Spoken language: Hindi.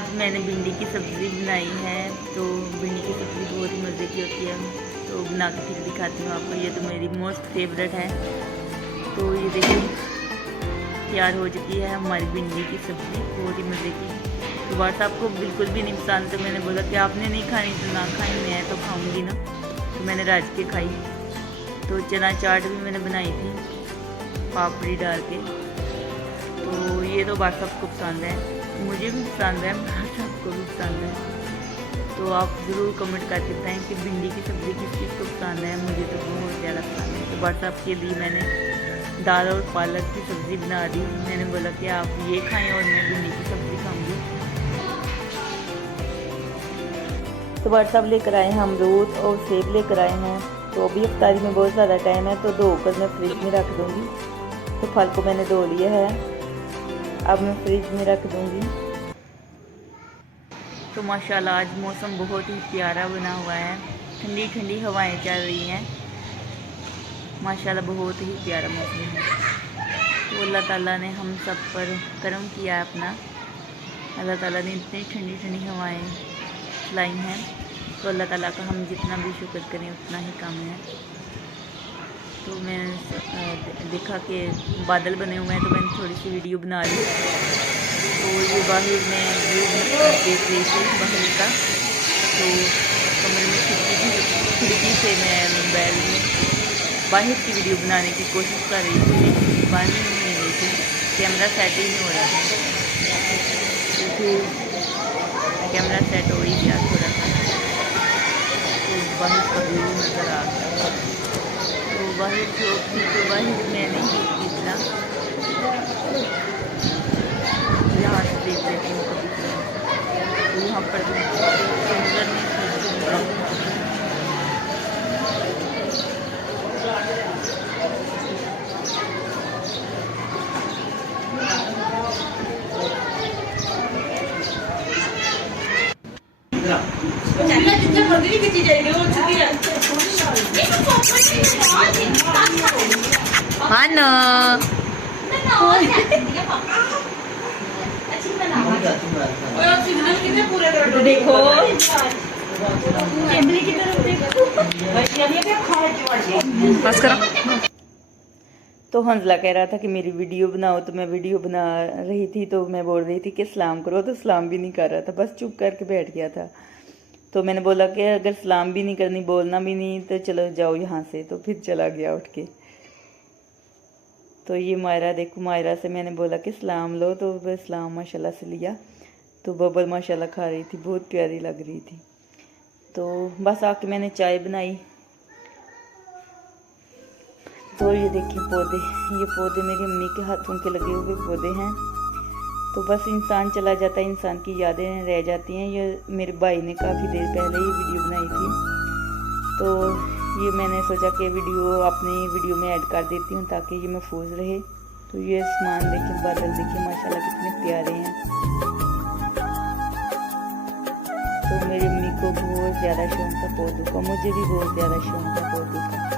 आज मैंने भिंडी की सब्ज़ी बनाई है। तो भिंडी की सब्ज़ी बहुत ही मज़े की होती है, तो बना के फिर दिखाती हूँ आपको। ये तो मेरी मोस्ट फेवरेट है। तो ये देखिए तैयार हो चुकी है हमारी भिंडी की सब्ज़ी, बहुत ही मज़े की। तो बात आपको बिल्कुल भी नहीं पसंद, तो मैंने बोला कि आपने नहीं खानी तो ना खाई, मैं तो खाऊँगी ना। तो मैंने राज के खाई। तो चना चाट भी मैंने बनाई थी पापड़ी डाल के। तो ये तो बात सबको पसंद है, मुझे भी पसंद है, सबको भी पसंद है। तो आप ज़रूर कमेंट करके बताएं कि भिंडी की सब्ज़ी किस चीज़ को पसंद है। मुझे तो बहुत ज़्यादा पसंद है। तो व्हाट्सएप के लिए मैंने दाल और पालक की सब्ज़ी बना दी। मैंने बोला कि आप ये खाएं और मैं भिंडी की सब्ज़ी खाऊंगी। तो व्हाट्सएप लेकर आए हैं अमरूद और सेब लेकर आए हैं। तो अभी इफ्तारी में बहुत ज़्यादा टाइम है, तो धोकर मैं फ्रिज में रख दूँगी। तो फल को मैंने धो लिया है, अब मैं फ्रिज में रख दूँगी। तो माशाल्लाह आज मौसम बहुत ही प्यारा बना हुआ है, ठंडी ठंडी हवाएं चल रही हैं। माशाल्लाह बहुत ही प्यारा मौसम है। तो अल्लाह ताला ने हम सब पर करम किया है अपना। अल्लाह ताला ने इतनी ठंडी ठंडी हवाएं लाई हैं, तो अल्लाह ताला का हम जितना भी शुक्र करें उतना ही कम है। तो मैं देखा कि बादल बने हुए हैं, तो मैंने थोड़ी सी वीडियो बना ली। तो ये बाहर में व्यू देख रही थी बाहर का। तो कमरे में खिड़की से मैं मोबाइल में बाहर की वीडियो बनाने की कोशिश कर रही थी, लेकिन बन ही नहीं रही थी, कैमरा सेट ही नहीं हो रहा था। तो फिर कैमरा सेट हो ही गया थोड़ा सा, तो बाहर का व्यू नज़र आ गया। तो बाहर जो थी तो बाहर मैंने ही इतना यहाँ से देख लेती हूँ कभी कभी। तो यहाँ पर सुंदर नहीं थी। मानो देखो बस करो। तो हंजला कह रहा था कि मेरी वीडियो बनाओ, तो मैं वीडियो बना रही थी। तो मैं बोल रही थी कि सलाम करो, तो सलाम भी नहीं कर रहा था, बस चुप करके बैठ गया था। तो मैंने बोला कि अगर सलाम भी नहीं करनी, बोलना भी नहीं, तो चलो जाओ यहाँ से। तो फिर चला गया उठ के। तो ये मायरा देखो, मायरा से मैंने बोला कि सलाम लो, तो वह सलाम माशाल्लाह से लिया। तो बबल माशाल्लाह खा रही थी, बहुत प्यारी लग रही थी। तो बस आके मैंने चाय बनाई। तो ये देखिए पौधे, ये पौधे मेरी अम्मी के हाथों के लगे हुए पौधे हैं। तो बस इंसान चला जाता है, इंसान की यादें रह जाती हैं। ये मेरे भाई ने काफ़ी देर पहले ही वीडियो बनाई थी, तो ये मैंने सोचा कि वीडियो अपनी वीडियो में ऐड कर देती हूँ ताकि ये महफूज रहे। तो ये आसमान देखिए, बादल देखिए, माशाल्लाह कितने प्यारे हैं। तो मेरी अम्मी को बहुत ज़्यादा शौक था पौधों का, मुझे भी बहुत ज़्यादा शौक था पौधों का।